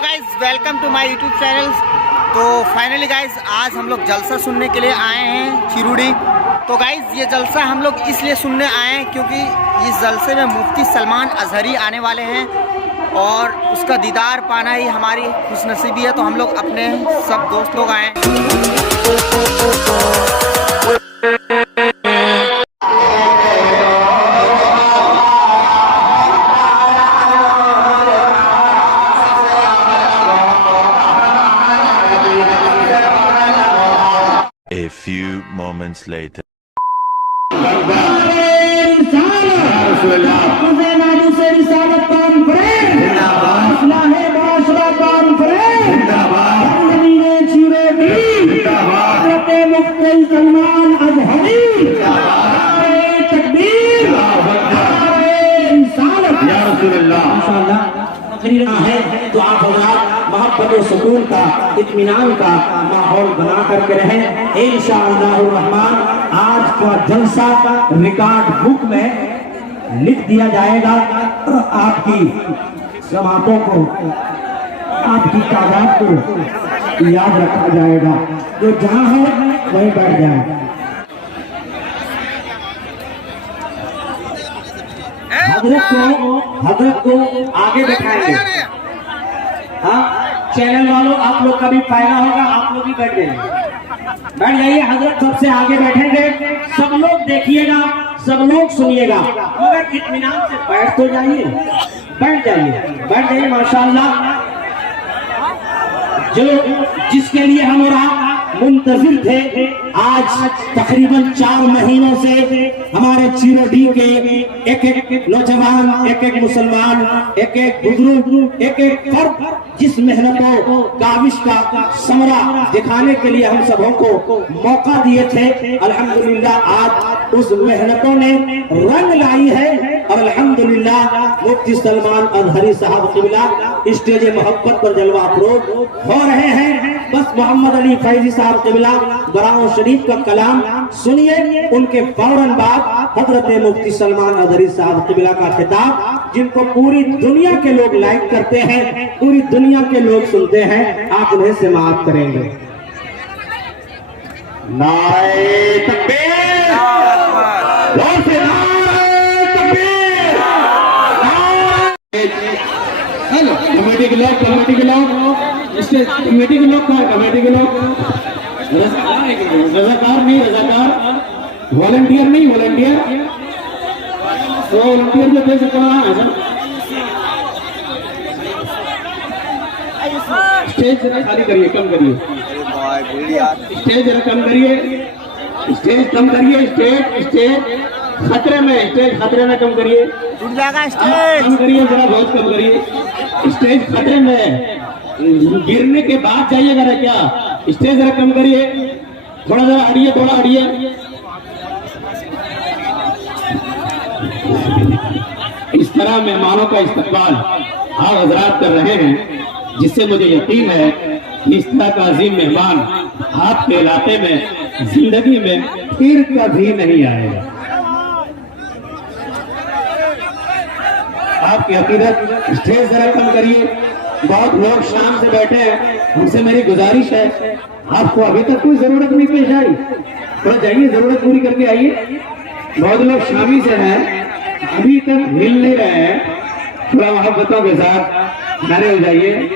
Guys welcome to my YouTube channel. तो finally guys आज हम लोग जलसा सुनने के लिए आए हैं चिरुडी। तो गाइज ये जलसा हम लोग इसलिए सुनने आए हैं क्योंकि इस जलसे में मुफ्ती सलमान अजहरी आने वाले हैं और उसका दीदार पाना ही हमारी खुशनसीबी है। तो हम लोग अपने सब दोस्त लोग आए हैं। A few moments later. Salman Azhari है। तो आप मोहब्बत और सुकून का, इत्मीनान का माहौल बना करके रहें। इंशाअल्लाह रहमान आज का जलसा रिकॉर्ड बुक में लिख दिया जाएगा और आपकी जमातों को, आपकी तादाद को याद रखा जाएगा। जो जहां है वहीं बैठ जाए। हजरत को आगे बैठाएंगे। हाँ, चैनल वालों आप लोग का भी फायदा होगा, आप लोग भी बैठ जाइए। हजरत सबसे आगे बैठेंगे। सब लोग देखिएगा, सब लोग सुनिएगा, मगर इत्मीनान से बैठ तो जाइए, बैठ जाइए माशाअल्लाह। जो जिसके लिए हम और आप मुंतजिर थे, आज तकरीबन 4 महीनों से हमारे चिरोडी के एक नौजवान, एक मुसलमान, एक बुजुर्ग, एक फर्द जिस मेहनतों काविश का समरा दिखाने के लिए हम सबों को मौका दिए थे, अल्हम्दुलिल्लाह आज उस मेहनतों ने रंग लाई है। और अल्हम्दुलिल्लाह मुफ्ती सलमान अजहरी साहब क़िबला स्टेज मोहब्बत पर जलवा अफरोज हो रहे हैं। बस मोहम्मद अली फैजी साहब क़िबला बराओ शरीफ का कलाम सुनिए, उनके फौरन बाद हजरत मुफ्ती सलमान अजहरी साहब क़िबला का खिताब, जिनको पूरी दुनिया के लोग लाइक करते हैं, पूरी दुनिया के लोग सुनते हैं, आप उन्हें समाअत करेंगे। नारे तकबीर, जोर से नारे तकबीर। हेलो कमेटी के लोग, कमेटी के लोग कौन? कमेटी के लोग रजाकार नहीं, रजाकार वॉलंटियर नहीं, वॉलंटियर जो दे सकता है। स्टेज जरा खाली करिए, कम करिए स्टेज, जरा कम करिए स्टेज, कम करिए स्टेज खतरे में, स्टेज खतरे में, कम करिए, टूट जाएगा स्टेज, कम करिए जरा, बहुत कम करिए। स्टेज खतरे में, गिरने के बाद जाइएगा ना क्या? स्टेज जरा कम करिए, थोड़ा जरा हटिए, थोड़ा हटिए। इस तरह मेहमानों का इस्तकबाल आप हजरात कर रहे हैं, जिससे मुझे यकीन है कि इस तरह का अजीम मेहमान आपके इलाके में जिंदगी में फिर कभी नहीं आएगा। आपकी अकीदत। स्टेज जरा कम करिए, बहुत लोग शाम से बैठे हैं, उनसे मेरी गुजारिश है, आपको अभी तक कोई जरूरत नहीं पेश आई, थोड़ा जाइए, जरूरत पूरी करके आइए। बहुत लोग शामी से हैं, अभी तक हिल नहीं रहे हैं, थोड़ा मोहब्बतों के साथ नारे हो जाइए।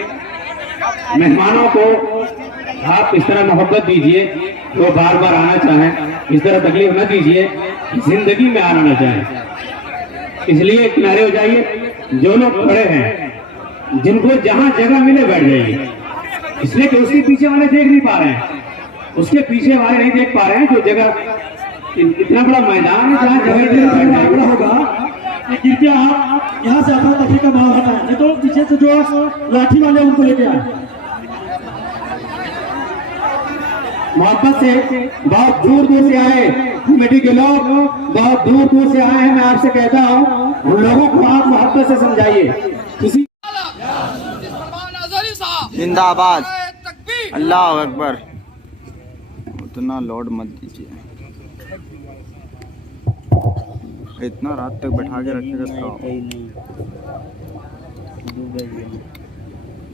मेहमानों को आप इस तरह मोहब्बत दीजिए तो बार बार आना चाहें, इस तरह तकलीफ न दीजिए, जिंदगी में आना न चाहें। इसलिए किनारे हो जाइए। जो लोग खड़े हैं, जिनको जहां जगह मिले बैठ जाइए, इसलिए कि उसके पीछे वाले देख नहीं पा रहे हैं, उसके पीछे वाले नहीं देख पा रहे हैं। जो जगह, इतना बड़ा मैदान है जहाँ जगह बड़ा होगा, कृपया आप यहाँ से अपना तकलीफ का भाव हटाएं, नहीं तो पीछे से जो लाठी वाले उनको लेके आए। मोहब्बत से बहुत दूर दूर से आए कमेटी के लोग, बहुत दूर दूर से आए हैं। मैं आपसे कहता हूँ, उन लोगों को आप मोहब्बत से समझाइए। किसी जिंदाबाद, अल्लाह अकबर। उतना लोड मत दीजिए, इतना रात तक बैठा के रखेगा तो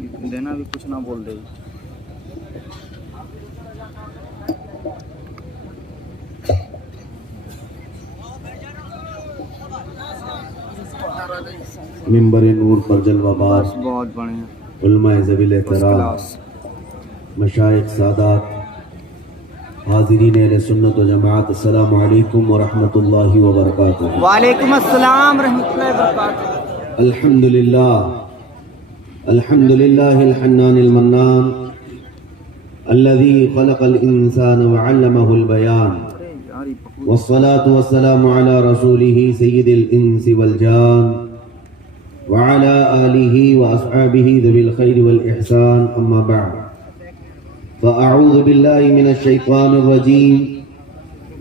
देना भी कुछ ना बोल दे। मिंबर नूर पर जलवाबाज बहुत बढ़िया, उलमाए ज़वील एहतराम, मशाइख सादात, हाज़िरीन अहले सुन्नत व जमाअत, अस्सलामु अलैकुम व रहमतुल्लाहि व बरकातुहू। वालेकुम अस्सलाम रहमतुल्लाहि व बरकातुहू। अल्हम्दुलिल्लाह अल्हम्दुलिल्लाहिल हन्नानिल मन्नान अल्लज़ी खलक़ल इंसान व अल्लमहुल बयान वस्सलातु वस्सलामु अला रसूलिही सय्यिदिल इंसी वल जान व अला आलिही व अस्हाबिही ज़विल खैरि वल इहसान, अम्मा बअद। फ़अऊज़ु बिल्लाहि मिनश शैतानिर रजीम,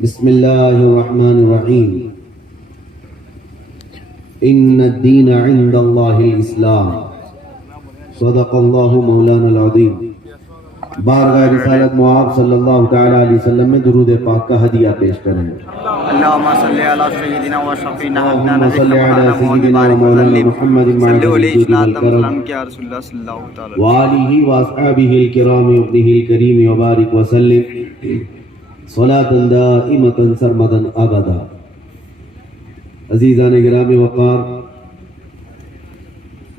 बिस्मिल्लाहिर रहमानिर रहीम। इन्नद्दीन इंदल्लाहिल इस्लाम, सदक़ल्लाहु मौलाना अज़ीम। बारगाह रिसालत मुआब सल्लल्लाहु तआला अलैहि वसल्लम में दुरूद पाक का हदिया पेश करें। अल्लाहुम्मा सल्ली अला सय्यिदिना व शफ़ीना अल्लाहुम्मा सल्ली अला सय्यिदिना व मौलाना मुहम्मदिन व सल्लल्लाहु अलैहि अलैहि वसल्लम वसल्लम या रसूलुल्लाह सल्लल्लाहु तआला व आलिहि व अस्हाबिहिल किराम व इब्निहिल करीम व बारिक व सल्लिम सलातन दाइमतन सरमदन अबदा। अजीज़ान गिरामी वक़ार,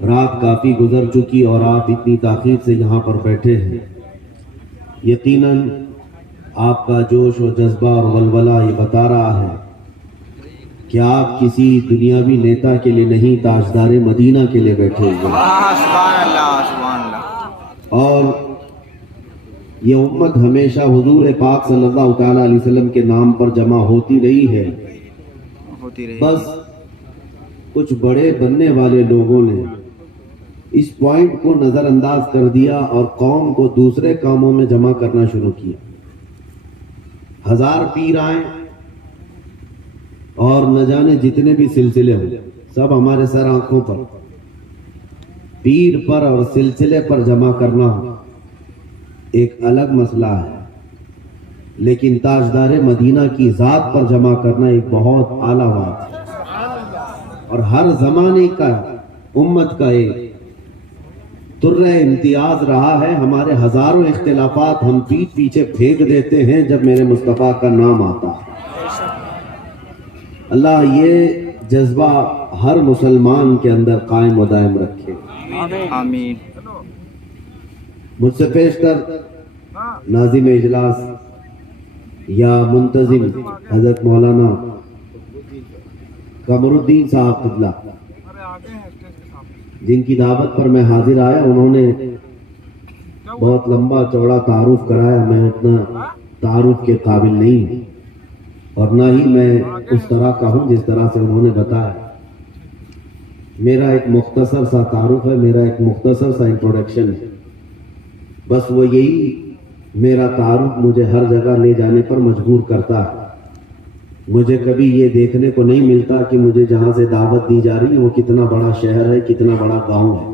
रात काफ़ी गुजर चुकी और आप इतनी ताख़ीर से यहाँ पर बैठे हैं। यकीनन आपका जोश और जज्बा और वलवला ये बता रहा है कि आप किसी दुनियावी नेता के लिए नहीं, ताजदार मदीना के लिए बैठे हुए हैं। सुभान अल्लाह, सुभान अल्लाह। और ये उम्मत हमेशा हुजूर पाक सल्लल्लाहु तआला अलैहि वसल्लम के नाम पर जमा होती रही है। बस कुछ बड़े बनने वाले लोगों ने इस पॉइंट को नजरअंदाज कर दिया और कौम को दूसरे कामों में जमा करना शुरू किया। हजार पीर आए और न जाने जितने भी सिलसिले हुए, सब हमारे सर आंखों पर। पीर पर और सिलसिले पर जमा करना एक अलग मसला है, लेकिन ताजदार मदीना की जात पर जमा करना एक बहुत आला बात है। और हर जमाने का उम्मत का एक तुर्रे इम्तियाज रहा है। हमारे हजारों इख्तिलाफात हम पीठ पीछे फेंक देते हैं जब मेरे मुस्तफ़ा का नाम आता है। अल्लाह ये जज्बा हर मुसलमान के अंदर कायम व दायम रखे, आमीन। मुझसे पेश कर नाज़िम इजलास या मुंतजिम हजरत मौलाना कमरुद्दीन साहब क़िबला, जिनकी दावत पर मैं हाजिर आया। उन्होंने बहुत लंबा चौड़ा तारुफ कराया। मैं उतना तारुफ के काबिल नहीं हूँ और ना ही मैं उस तरह का हूँ जिस तरह से उन्होंने बताया। मेरा एक मुख्तसर सा तारुफ है, मेरा एक मुख्तसर सा इंट्रोडक्शन है। बस वो यही मेरा तारुफ मुझे हर जगह ले जाने पर मजबूर करता है। मुझे कभी ये देखने को नहीं मिलता कि मुझे जहाँ से दावत दी जा रही है वो कितना बड़ा शहर है, कितना बड़ा गांव है।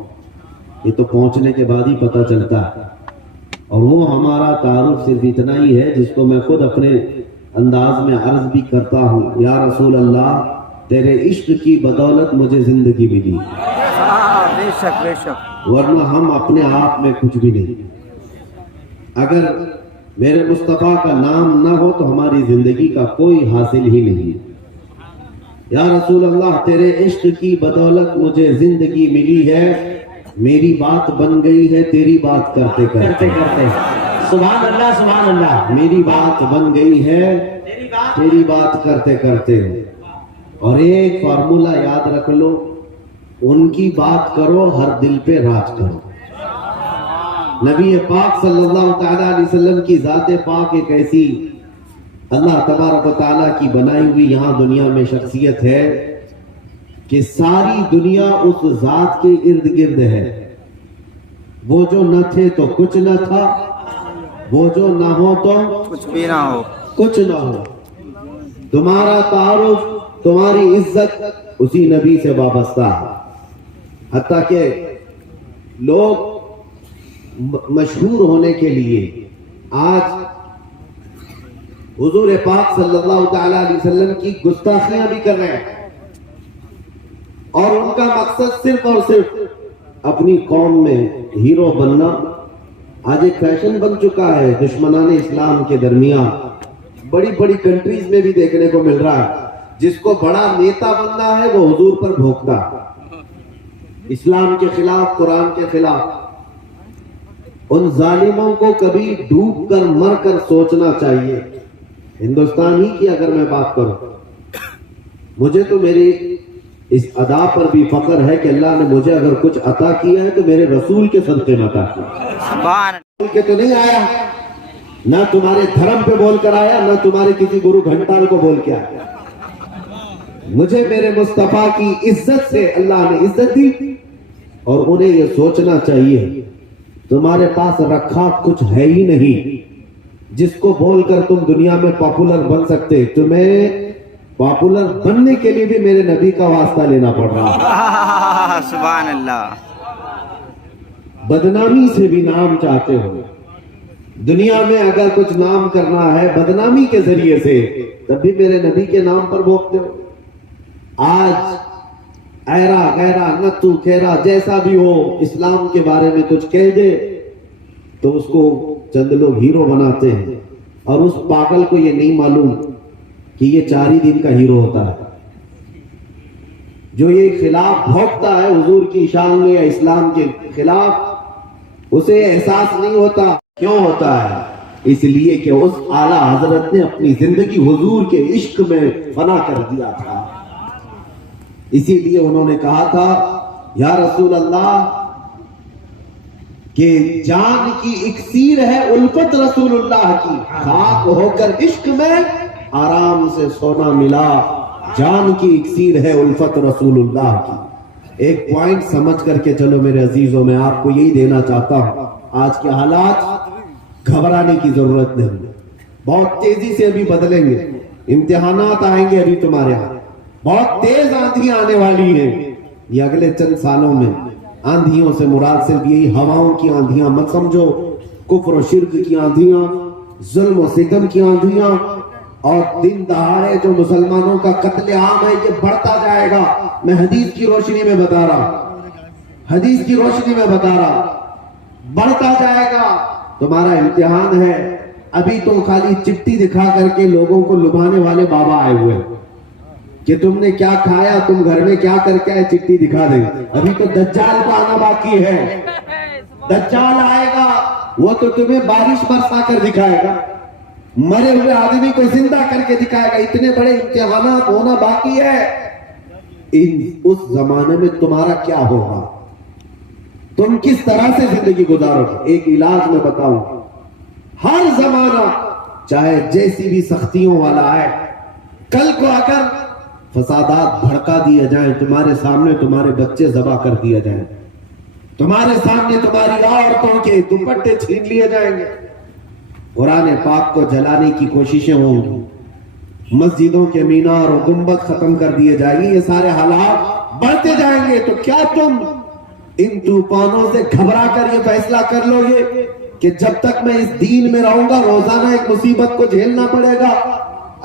ये तो पहुँचने के बाद ही पता चलता है। और वो हमारा तारुफ सिर्फ इतना ही है जिसको मैं खुद अपने अंदाज में अर्ज भी करता हूँ, या रसूल अल्लाह तेरे इश्क की बदौलत मुझे जिंदगी मिली, बेशक बेशक, वरना हम अपने आप में कुछ भी नहीं। अगर मेरे मुस्तफ़ा का नाम ना हो तो हमारी जिंदगी का कोई हासिल ही नहीं। या रसूल अल्लाह तेरे इश्क की बदौलत मुझे जिंदगी मिली है, मेरी बात बन गई है तेरी बात करते करते करते। सुभान अल्लाह, सुभान अल्लाह। मेरी बात बन गई है तेरी बात करते करते। और एक फार्मूला याद रख लो, उनकी बात करो हर दिल पे राज करो। नबी पाक सल्लल्लाहु तआला अलैहि वसल्लम की ज़ात पाक एक ऐसी अल्लाह तबारक व तआला की बनाई हुई यहाँ दुनिया में शख्सियत है कि सारी दुनिया उस ज़ात के इर्द गिर्द है। वो जो न थे तो कुछ न था, वो जो ना हो तो कुछ भी ना हो, कुछ ना हो। तुम्हारा तारुफ, तुम्हारी इज्जत उसी नबी से वाबस्ता है। हत्ता के लोग मशहूर होने के लिए आज हुजूर पाक सल्लल्लाहु तआला अलैहि वसल्लम की गुस्ताखियां भी कर रहे हैं और उनका मकसद सिर्फ और सिर्फ अपनी कौम में हीरो बनना आज एक फैशन बन चुका है। दुश्मनाने इस्लाम के दरमियान बड़ी बड़ी कंट्रीज में भी देखने को मिल रहा है। जिसको बड़ा नेता बनना है वो हुजूर पर भोंकता, इस्लाम के खिलाफ, कुरान के खिलाफ। उन जालिमों को कभी डूब कर मर कर सोचना चाहिए। हिंदुस्तान ही की अगर मैं बात करूं, मुझे तो मेरी इस अदा पर भी फख्र है कि अल्लाह ने मुझे अगर कुछ अता किया है तो मेरे रसूल के सदक़े में अता किया। बोल के तो नहीं आया, ना तुम्हारे धर्म पे बोल कर आया, ना तुम्हारे किसी गुरु घंटाल को बोल के आया। मुझे मेरे मुस्तफा की इज्जत से अल्लाह ने इज्जत दी। और उन्हें यह सोचना चाहिए तुम्हारे पास रखा कुछ है ही नहीं जिसको बोलकर तुम दुनिया में पॉपुलर बन सकते। तुम्हें पॉपुलर बनने के लिए भी मेरे नबी का वास्ता लेना पड़ रहा। सुभान अल्लाह। बदनामी से भी नाम चाहते हो दुनिया में, अगर कुछ नाम करना है बदनामी के जरिए से, तब भी मेरे नबी के नाम पर भोंकते हो। आज ऐरा गैरा नत्तू खेरा जैसा भी हो, इस्लाम के बारे में कुछ कह दे तो उसको चंद लोग हीरो बनाते हैं। और उस पागल को ये नहीं मालूम कि ये 4 ही दिन का हीरो होता है। जो ये खिलाफ भौंकता है हुजूर की शान में या इस्लाम के खिलाफ, उसे एहसास नहीं होता। क्यों होता है? इसलिए कि उस आला हजरत ने अपनी जिंदगी हुजूर के इश्क में फना कर दिया था। इसीलिए उन्होंने कहा था, या रसूल अल्लाह कि जान की इक्सीर है उल्फत रसूलुल्लाह की, खाक होकर इश्क में आराम से सोना मिला। जान की इक्सीर है उल्फत रसूलुल्लाह की। एक पॉइंट समझ करके चलो मेरे अजीजों, मैं आपको यही देना चाहता हूं। आज के हालात घबराने की जरूरत नहीं, बहुत तेजी से अभी बदलेंगे। इम्तिहानात आएंगे अभी तुम्हारे यहां, बहुत तेज आंधियां आने वाली हैं ये अगले चंद सालों में। आंधियों से मुराद सिर्फ यही हवाओं की आंधियां मत समझो, कुफ्र और शिर्क की आंधियां, जुल्म और सितम की आंधियां, और दिन दहाड़े जो मुसलमानों का कत्लेआम है ये बढ़ता जाएगा। मैं हदीस की रोशनी में बता रहा, हदीस की रोशनी में बता रहा, बढ़ता जाएगा। तुम्हारा इम्तिहान है। अभी तो खाली चिट्ठी दिखा करके लोगों को लुभाने वाले बाबा आए हुए कि तुमने क्या खाया, तुम घर में क्या करके आए, चिट्ठी दिखा दे। अभी तो दज्जाल का आना बाकी है। दज्जाल आएगा, वो तो तुम्हें बारिश बरसा कर दिखाएगा, मरे हुए आदमी को जिंदा करके दिखाएगा। इतने बड़े इम्तिहानात होना बाकी है। उस जमाने में तुम्हारा क्या होगा, तुम किस तरह से जिंदगी गुजारोगे? एक इलाज में बताऊं, हर जमाना चाहे जैसी भी सख्तियों वाला है, कल को अगर फसादात भड़का दिए जाएं, तुम्हारे सामने तुम्हारे बच्चे जबा कर दिए जाएं, तुम्हारे सामने तुम्हारी औरतों के दुपट्टे छीन लिए जाएंगे, कुरान पाक को जलाने की कोशिशें होंगी, मस्जिदों के मीनार और गुंबद खत्म कर दिए जाएंगे, ये सारे हालात बढ़ते जाएंगे। तो क्या तुम इन तूफानों से घबरा कर ये फैसला कर लोगे कि जब तक मैं इस दीन में रहूंगा रोजाना एक मुसीबत को झेलना पड़ेगा,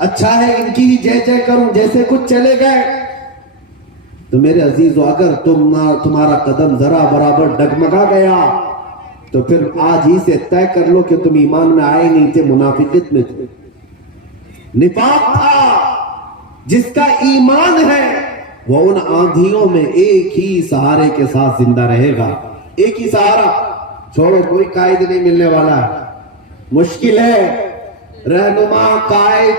अच्छा है इनकी ही जय जय करूं, जैसे कुछ चले गए? तो मेरे अजीजों, अगर तुम्हारा कदम जरा बराबर डगमगा गया तो फिर आज ही से तय कर लो कि तुम ईमान में आए नहीं थे, मुनाफिकियत में थे। निफाक था। जिसका ईमान है वो उन आंधियों में एक ही सहारे के साथ जिंदा रहेगा। एक ही सहारा, छोड़ो, कोई कायद नहीं मिलने वाला है। मुश्किल है। रहनुमा, कायद,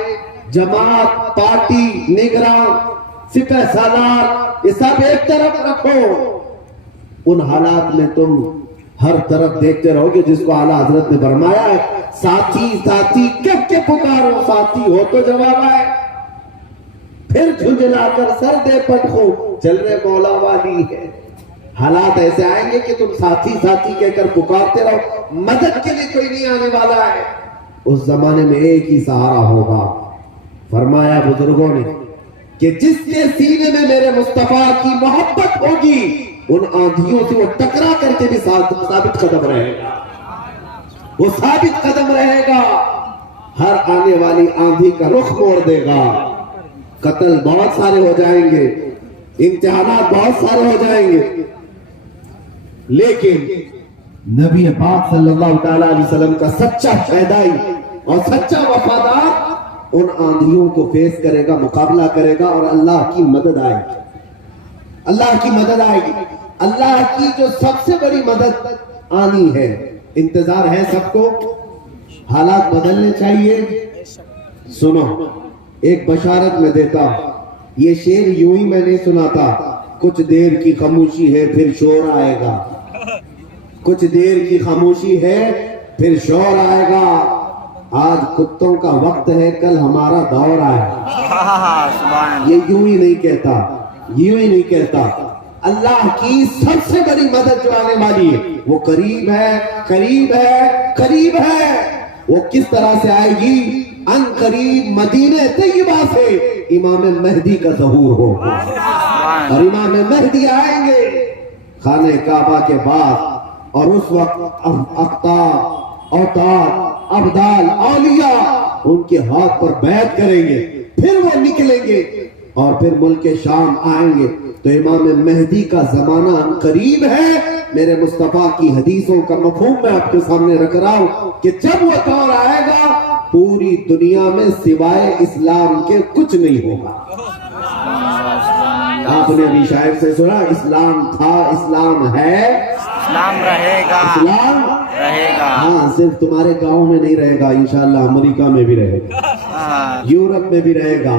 जमात, पार्टी, निगरान, सिपह सालार, ये सब एक तरफ रखो। उन हालात में तुम हर तरफ देखते रहोगे जिसको आला हजरत ने फरमाया है, साथी साथी कब के पुकारो, साथी हो तो जवाब आए। फिर झुंझलाकर सर दे पटको, चल रहे मौला वाली है। हालात ऐसे आएंगे कि तुम साथी साथी कहकर पुकारते रहो, मदद के लिए कोई नहीं आने वाला है। उस जमाने में एक ही सहारा होगा। फरमाया बुजुर्गों ने कि जिसके सीने में मेरे मुस्तफा की मोहब्बत होगी, उन आंधियों से वो टकरा करके भी साबित कदम रहेगा, वो साबित कदम रहेगा। हर आने वाली आंधी का रुख मोड़ देगा। कत्ल बहुत सारे हो जाएंगे, इम्तिहानात बहुत सारे हो जाएंगे, लेकिन नबी पाक सल्लल्लाहु ताला अलैहि वसल्लम का सच्चा शहदाई और सच्चा वफादार उन आंधियों को फेस करेगा, मुकाबला करेगा और अल्लाह की मदद आएगी। अल्लाह की मदद आएगी। अल्लाह की जो सबसे बड़ी मदद आनी है, इंतजार है सबको, हालात बदलने चाहिए। सुनो, एक बशारत में देता हूं, ये शेर यूं ही मैं नहीं सुना था। कुछ देर की खामोशी है फिर शोर आएगा, कुछ देर की खामोशी है फिर शोर आएगा। आज कुत्तों का वक्त है, कल हमारा दौर आएगा। ये यूं ही नहीं कहता, यूं ही नहीं कहता। अल्लाह की सबसे बड़ी मदद जो आने वाली है वो करीब है, करीब है, करीब है। वो किस तरह से आएगी? अन करीब मदीने तैयबा से इमाम मेहदी का ज़हूर होगा और इमाम मेहदी आएंगे खाने काबा के बाद, और उस वक्त अख्ताब, औतार, अब्दाल, औलिया उनके हाथ पर बैत करेंगे, फिर वो निकलेंगे और फिर मुल्क शाम आएंगे। तो इमाम मेहदी का जमाना करीब है। मेरे मुस्तफा की हदीसों का मफहूम मैं आपके सामने रख रहा हूं कि जब वो दौर आएगा पूरी दुनिया में सिवाय इस्लाम के कुछ नहीं होगा। आपने अभी शायर से सुना, इस्लाम था, इस्लाम है, इस्लाम रहेगा, इस्लाम रहेगा। हाँ, सिर्फ तुम्हारे गांव में नहीं रहेगा, इंशाल्लाह अमेरिका में भी रहेगा, यूरोप में भी रहेगा,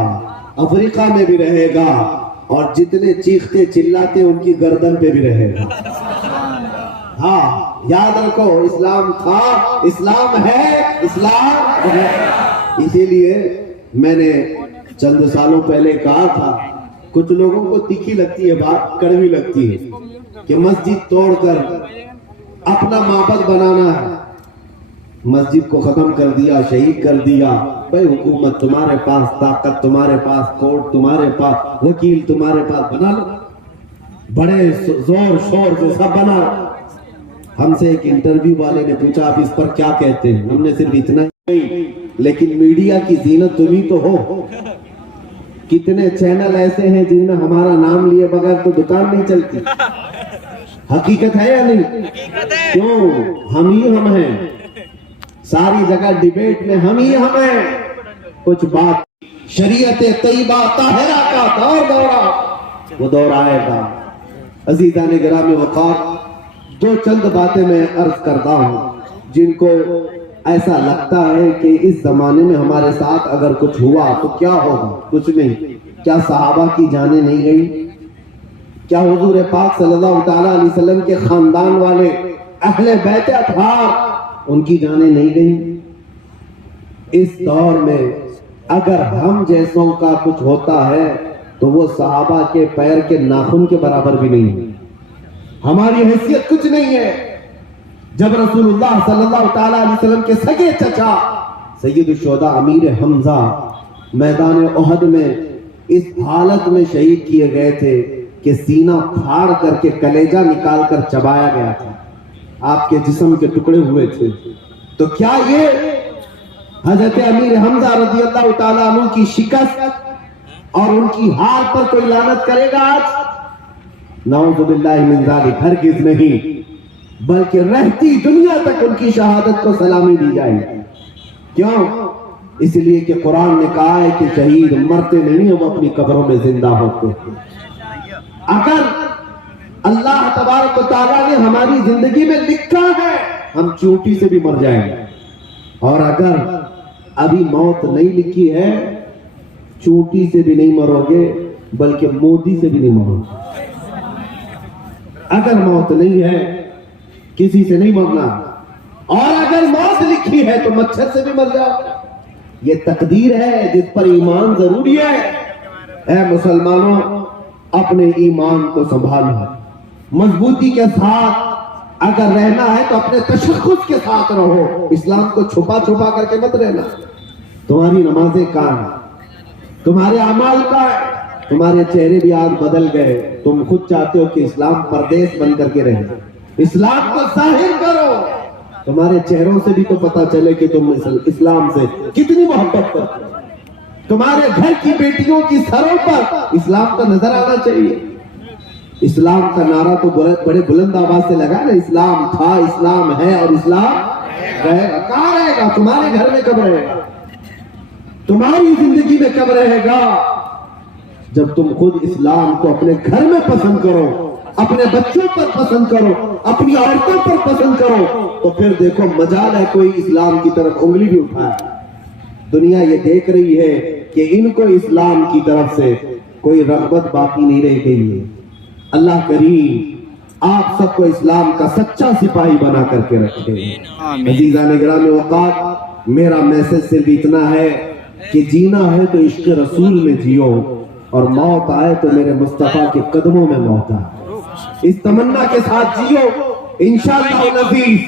अफ्रीका में भी रहेगा, और जितने चीखते चिल्लाते उनकी गर्दन पे भी रहेगा। हाँ, याद रखो, इस्लाम था, इस्लाम है, इस्लाम है। इसीलिए मैंने चंद सालों पहले कहा था, कुछ लोगों को तीखी लगती है बात, कड़वी लगती है, कि मस्जिद तोड़कर अपना माबद बनाना है। मस्जिद को खत्म कर दिया, शहीद कर दिया। भाई हुकूमत तुम्हारे पास, ताकत तुम्हारे पास, कोर्ट तुम्हारे पास, वकील तुम्हारे पास, बना लो, बड़े जोर शोर से सब बना। हमसे एक इंटरव्यू वाले ने पूछा आप इस पर क्या कहते हैं? हमने सिर्फ इतना नहीं, लेकिन मीडिया की जीनत तुम ही तो हो। कितने चैनल ऐसे हैं जिनमें हमारा नाम लिए बगैर तो दुकान नहीं चलती। हकीकत है या नहीं? क्यों? हम ही हम हैं, सारी जगह डिबेट में हम ही हम हैं। कुछ बात शरीयत तैयबा ताहिरा का दौर दौरा, वो दौर आएगा। अजीज़ान गिरामी वक़ार, दो चंद बातें मैं अर्ज करता हूं जिनको ऐसा लगता है कि इस जमाने में हमारे साथ अगर कुछ हुआ तो क्या होगा? कुछ नहीं। क्या सहाबा की जानें नहीं गई? क्या हुजूर पाक सल्लल्लाहु ताला अलैहि वसल्लम के खानदान वाले अहले बैत अतहार उनकी जानें नहीं गई? इस दौर में अगर हम जैसों का कुछ होता है तो वो सहाबा के पैर के नाखून के बराबर भी नहीं है। हमारी हैसियत कुछ नहीं है। जब रसूलुल्लाह सल्लल्लाहु ताला अलैहि वसल्लम के सगे चचा सैयद शुहदा अमीर हमजा मैदान ओहद में इस हालत में शहीद किए गए थे कि सीना फाड़ करके कलेजा निकाल कर चबाया गया था, आपके जिस्म के टुकड़े हुए थे, तो क्या ये हजरत अमीर हमजा रज़ियल्लाहु ताला अन्हु की शिकस्त और उनकी हार पर कोई लानत करेगा आज? नऊज़ुबिल्लाहि मिन ज़ालिक, हरगिज़ नहीं, बल्कि रहती दुनिया तक उनकी शहादत को सलामी दी जाएगी। क्यों? इसलिए कि कुरान ने कहा है कि शहीद मरते नहीं है, वो अपनी कब्रों में जिंदा होते हैं। अगर अल्लाह तबारक व तआला ने हमारी जिंदगी में लिखा है हम चोटी से भी मर जाएंगे, और अगर अभी मौत नहीं लिखी है, चोटी से भी नहीं मरोगे बल्कि मोदी से भी नहीं मरोगे। अगर मौत नहीं है किसी से नहीं मरना, और अगर मौत लिखी है तो मच्छर से भी मर जाओ। ये तकदीर है जिस पर ईमान जरूरी है। ऐ मुसलमानों, अपने ईमान को संभालो, मजबूती के साथ अगर रहना है तो अपने तशख्खुस के साथ रहो, इस्लाम को छुपा छुपा करके मत रहना। तुम्हारी नमाजें कहाँ हैं? तुम्हारे अमाल कहाँ है? तुम्हारे चेहरे भी आज बदल गए। तुम खुद चाहते हो कि इस्लाम परदेश बन करके रहे, इस्लाम को जाहिर करो। तुम्हारे चेहरों से भी तो पता चले कि तुम इस्लाम से कितनी मोहब्बत करते हो। तुम्हारे घर की बेटियों की सरों पर इस्लाम का नजर आना चाहिए। इस्लाम का नारा तो बड़े बुलंद आवाज से लगा ना, इस्लाम था, इस्लाम है और इस्लाम रहेगा। कहाँ रहेगा? तुम्हारे घर में कब रहेगा? तुम्हारी जिंदगी में कब रहेगा? जब तुम खुद इस्लाम को अपने घर में पसंद करो, अपने बच्चों पर पसंद करो, अपनी औरतों पर पसंद करो, तो फिर देखो मजाल है कोई इस्लाम की तरफ उंगली भी उठाए। दुनिया ये देख रही है कि इनको इस्लाम की तरफ से कोई रग़बत बाकी नहीं रह गई है। अल्लाह करीम आप सबको इस्लाम का सच्चा सिपाही बना करके रखे। अज़ीज़ान गिरामी वक़ात, मेरा मैसेज सिर्फ इतना है कि जीना है तो इश्क़ रसूल में जियो, और मौत आए तो मेरे मुस्तफ़ा के कदमों में मौत आए। इस तमन्ना के साथ जियो, इंशाअल्लाह नज़ीज़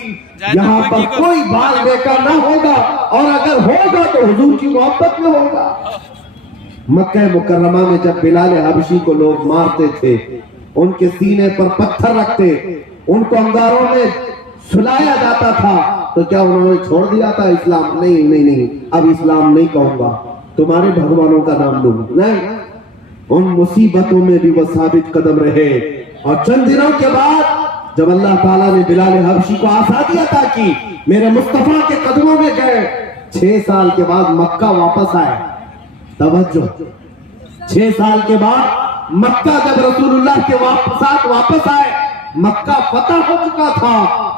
यहाँ पर कोई बाल बेकार ना होगा, और अगर होगा तो हुजूर की मोहब्बत में होगा। मक्का मुकर्रमा में जब बिलाल हबशी को लोग मारते थे, उनके सीने पर पत्थर रखते, उनको अंगारों में सुलाया जाता था, तो क्या उन्होंने छोड़ दिया था इस्लाम? नहीं नहीं नहीं, अब इस्लाम नहीं कहूंगा, तुम्हारे भगवानों का नाम लूंगा। नहीं, उन मुसीबतों में भी वो साबित कदम रहे। और चंद दिनों के बाद जब अल्लाह ताला ने बिलाल हबशी को आजादी अता की, मेरे मुस्तफा के कदमों में गए, 6 साल के बाद मक्का वापस आए। तवज्जो, 6 साल के बाद मक्का जब रसूलुल्लाह के साथ वापस आए, मक्का फतह हो चुका था,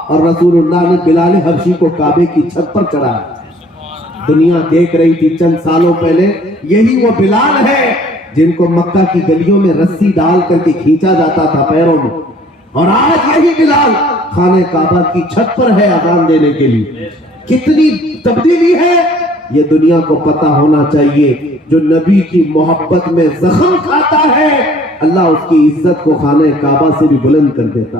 और रसूलुल्लाह ने बिलाल हबशी को काबे की छत पर चढ़ाया। दुनिया देख रही थी चंद सालों पहले, यही वो बिलाल है जिनको मक्का की गलियों में रस्सी डाल करके खींचा जाता था पैरों में, और आज यही बिलाल खाने काबा की छत पर है अजान देने के लिए। कितनी तब्दीली है ये दुनिया को पता होना चाहिए। जो नबी की मोहब्बत में जख्म खाता है, अल्लाह उसकी इज्जत को खाने काबा से भी बुलंद कर देता।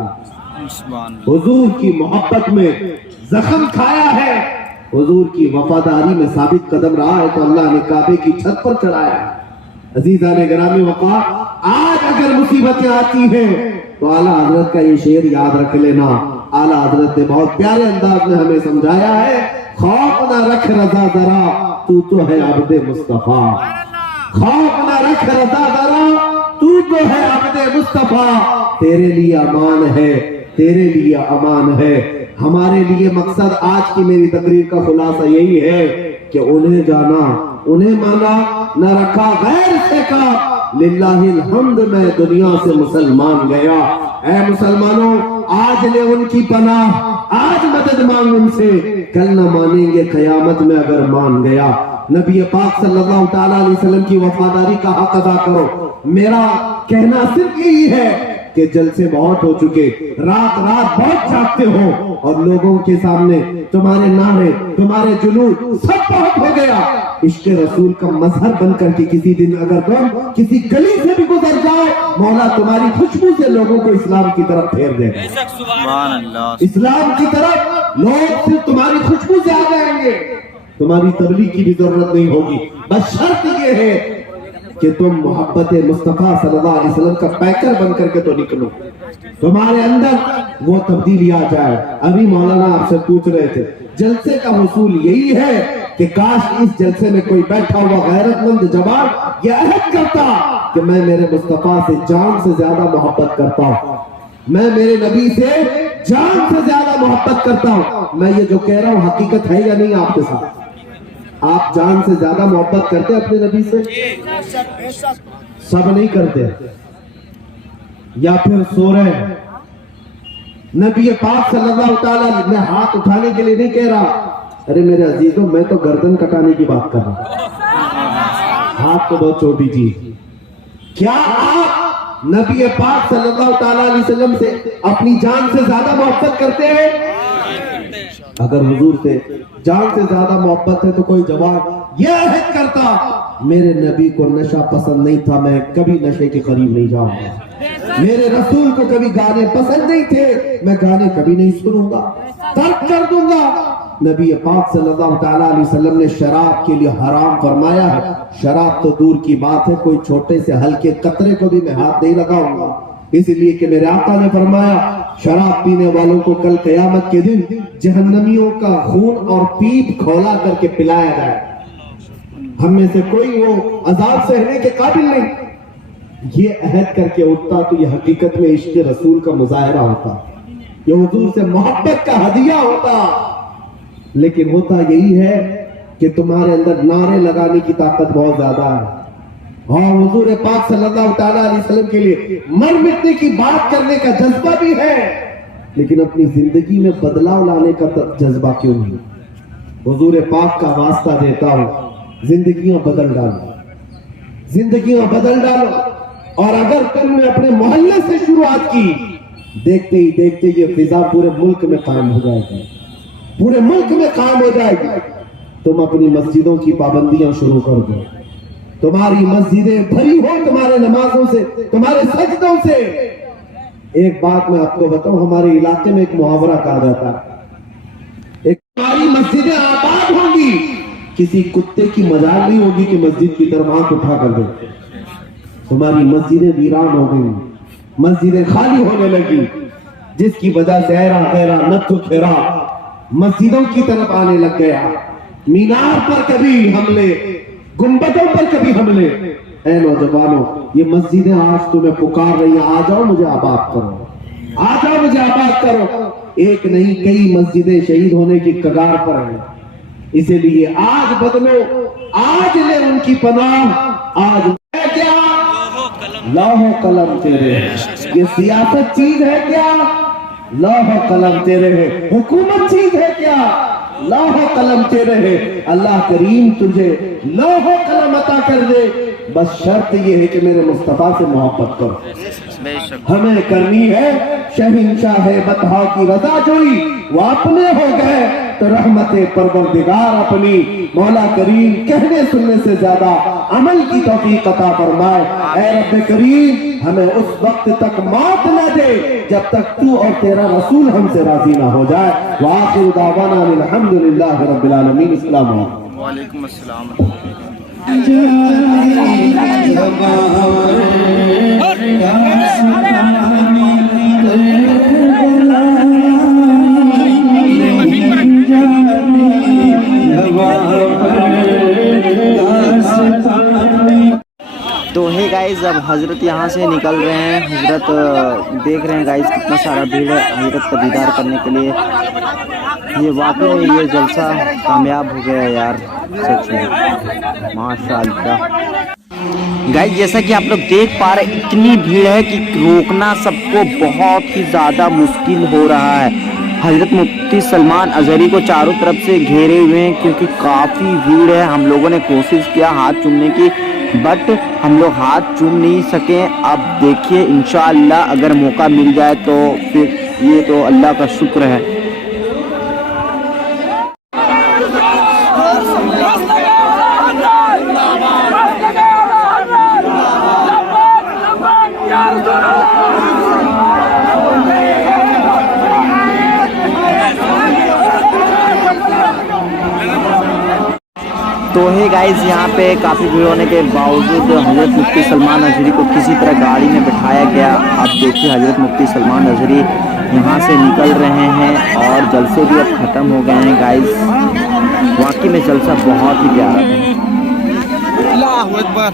हुजूर की मोहब्बत में जख्म खाया है, हुजूर की वफादारी में साबित कदम रहा है, तो अल्लाह ने काबे की छत पर चढ़ाया। अज़ीज़ान गिरामी वक़ात, आज अगर मुसीबतें आती हैं तो आला हजरत का ये शेर याद रख लेना। आला हजरत ने बहुत प्यारे अंदाज में हमें समझाया है, खौफ ना रख रजा जरा, तू तो है अब्दे मुस्तफा। खौफ ना रख रजा जरा, तू तो है अब्दे मुस्तफा। तेरे लिए अमान है, तेरे लिए अमान है। हमारे लिए मकसद आज की मेरी तकरीर का खुलासा यही है कि उन्हें जाना, उन्हें माना, न रखा गैर से का। लिल्लाहिल हम्द, मैं दुनिया से मुसलमान गया। ऐ मुसलमानों, आज ले उनकी पनाह, आज मदद मांग उनसे, कल न मानेंगे कयामत में अगर मान गया। नबी पाक सल्लल्लाहु ताला अलैहि वसल्लम की वफादारी का हक अदा करो। मेरा कहना सिर्फ यही है कि जलसे बहुत हो चुके, रात रात बहुत जागते हो, और लोगों के सामने तुम्हारे नारे, तुम्हारे जुलूस सब बहुत हो गया। इश्क रसूल का मजहर बनकर के किसी दिन अगर तुम किसी गली से भी गुजर जाओ, मौला तुम्हारी खुशबू से लोगों को इस्लाम की तरफ फेर देगा। इस्लाम की तरफ लोग सिर्फ तुम्हारी खुशबू से आ जाएंगे, तुम्हारी तबलीग की भी जरूरत नहीं होगी। बस शर्त ये है कि तुम मोहब्बत मुस्तफा सल्लल्लाहु अलैहि वसल्लम का पैकर बन करके तो निकलो, तुम्हारे अंदर वो तब्दीली आ जाए। अभी मौलाना आपसे पूछ रहे थे, जलसे का उसूल यही है कि काश इस जलसे में कोई बैठा हुआ गैरतमंद जवान ये अहद करता कि मैं मेरे मुस्तफा से जान से ज्यादा मोहब्बत करता हूँ, मैं मेरे नबी से जान से ज्यादा मोहब्बत करता हूँ। मैं ये जो कह रहा हूँ हकीकत है या नहीं आपके साथ? आप जान से ज्यादा मोहब्बत करते अपने नबी से? सब नहीं करते, या फिर सो रहे हैं। नबी पाक सल्लल्लाहु ताला, मैं हाथ उठाने के लिए नहीं कह रहा, अरे मेरे अजीजों, मैं तो गर्दन कटाने की बात कर रहा हूं। हाथ तो बहुत छोटी चीज। क्या आप नबी पाक सल्लल्लाहु ताला अलैहि वसल्लम से अपनी जान से ज्यादा मोहब्बत करते हैं? अगर हुजूर से जान से ज्यादा मोहब्बत है तो कोई जवान यह अहद करता, मेरे नबी को नशा पसंद नहीं था, मैं कभी नशे के करीब नहीं जाऊंगा। मेरे रसूल को कभी गाने पसंद नहीं थे, मैं गाने कभी नहीं सुनूंगा, तर्क कर दूंगा। नबी पाक सल्लल्लाहु ताला अलैहि वसल्लम ने शराब के लिए हराम फरमाया है। शराब तो दूर की बात है, कोई छोटे से हल्के कतरे को भी मैं हाथ नहीं लगाऊंगा, इसलिए कि मेरे आका ने फरमाया, शराब पीने वालों को कल कयामत के दिन जहन्नमियों का खून और पीप खौला करके पिलाया जाए। हम में से कोई वो अजाब सहने के काबिल नहीं। ये अहद करके उठता तो ये हकीकत में इश्क रसूल का मुजाहरा होता, ये हुजूर से मोहब्बत का हदिया होता। लेकिन होता यही है कि तुम्हारे अंदर नारे लगाने की ताकत बहुत ज्यादा है और हुजूर पाक सल्लल्लाहु ताला अलैहि वसल्लम के लिए मर मिटने की बात करने का जज्बा भी है, लेकिन अपनी जिंदगी में बदलाव लाने का जज्बा क्यों नहीं? हुजूर पाक का वास्ता देता हूं, जिंदगियां बदल डालो, जिंदगियां बदल डालो। और अगर तुमने अपने मोहल्ले से शुरुआत की, देखते ही देखते ये फिजा पूरे मुल्क में कायम हो जाएगी, पूरे मुल्क में कायम हो जाएगी। तुम अपनी मस्जिदों की पाबंदियां शुरू कर दो, तुम्हारी मस्जिदें भरी हो तुम्हारे नमाजों से, तुम्हारे सजदों से। एक बात मैं आपको बताऊं, हमारे इलाके में एक मुहावरा कहा जाता है, एक तुम्हारी मस्जिदें आबाद होंगी, किसी कुत्ते की मजाल नहीं होगी कि मस्जिद की तरफ आंख उठा कर दे। तुम्हारी मस्जिदें वीरान हो गई, मस्जिदें खाली होने लगी, जिसकी वजह से ऐरा गैरा नत्थु खेरा मस्जिदों की तरफ आने लग गया। मीनार पर कभी हमले, गुंबदों पर कभी हमले। ऐ नौजवानों, ये मस्जिदें आज तुम्हें पुकार रही हैं, आ जाओ मुझे आबाद करो, आ जाओ मुझे आबाद करो। एक नहीं कई मस्जिदें शहीद होने की कगार पर हैं, इसीलिए आज बदलो, आज ले उनकी पनाह। आज क्या लौह कलम तेरे, ये सियासत चीज है क्या? लौह कलम तेरे है। हुकूमत चीज है क्या? लौह कलम तेरे है। अल्लाह करीम तुझे लौह कलम अता कर दे, बस शर्त ये है कि मेरे मुस्तफा से मोहब्बत करो। हमें करनी है शहंशाह बतहा की रजा जोई, वो अपने हो गए तो रहमते परवरदिगार अपनी। मौला करीम कहने सुनने से ज्यादा अमल की तौफीक अता फरमाए। ऐ रब्बे करीम, हमें उस वक्त तक मौत न दे जब तक तू और तेरा रसूल हमसे राजी ना हो जाए। व आखिरु दावाना अल्हम्दुलिल्लाहि रब्बिल आलमीन। अस्सलाम वालेकुम। तो है गाइज, अब हजरत यहाँ से निकल रहे हैं। हजरत देख रहे हैं गाइज कितना सारा भीड़ है हजरत का दीदार करने के लिए। ये वाकई में ये जलसा कामयाब हो गया यार, सच में माशाअल्लाह। गाइज जैसा कि आप लोग देख पा रहे हैं, इतनी भीड़ है कि रोकना सबको बहुत ही ज़्यादा मुश्किल हो रहा है। हजरत मुफ्ती सलमान अजहरी को चारों तरफ से घेरे हुए हैं क्योंकि काफ़ी भीड़ है। हम लोगों ने कोशिश किया हाथ चूमने की, बट हम लोग हाथ चूम नहीं सके। अब देखिए इंशाअल्लाह अगर मौका मिल जाए तो फिर ये तो अल्लाह का शुक्र है। तो है गाइज, यहाँ पे काफ़ी भीड़ होने के बावजूद हजरत मुफ्ती सलमान अजहरी को किसी तरह गाड़ी में बिठाया गया। आप देखिए हजरत मुफ्ती सलमान अजहरी यहाँ से निकल रहे हैं और जलसे भी अब ख़त्म हो गए हैं गाइज। वाकई में जलसा बहुत ही प्यारा था। अल्लाहू अकबर।